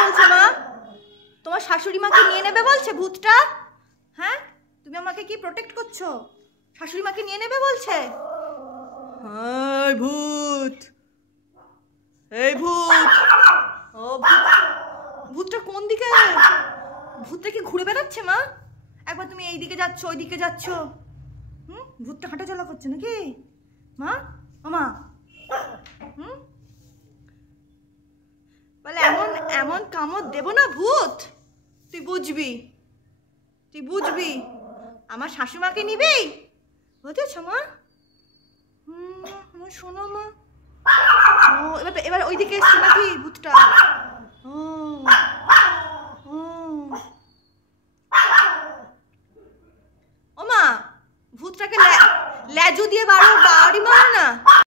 বলছে মা? তোমার শাশুড়ি মাকে নিয়ে নেবে বলছে ভূতটা? হ্যাঁ, তুমি আমাকে কি প্রোটেক্ট করছো? শাশুড়ি মাকে নিয়ে নেবে বলছে? ভূত, এই ভূত, ও ভূতটা কোন দিকে? ভূতটা কি ঘুরে বেড়াচ্ছে মা? একবার তুমি এই দিকে যাচ্ছ, ওই দিকে যাচ্ছ। ভূতটা হাঁটাচলা করছে নাকি মা? মামা বলে এমন এমন কামড় দেবো না ভূত, তুই বুঝবি, তুই বুঝবি। আমার শাশুমাকে নিবি, বুঝেছ মা? আমার শোনো মা। এবার ওই দিকে এসছে নাকি ভূতটা?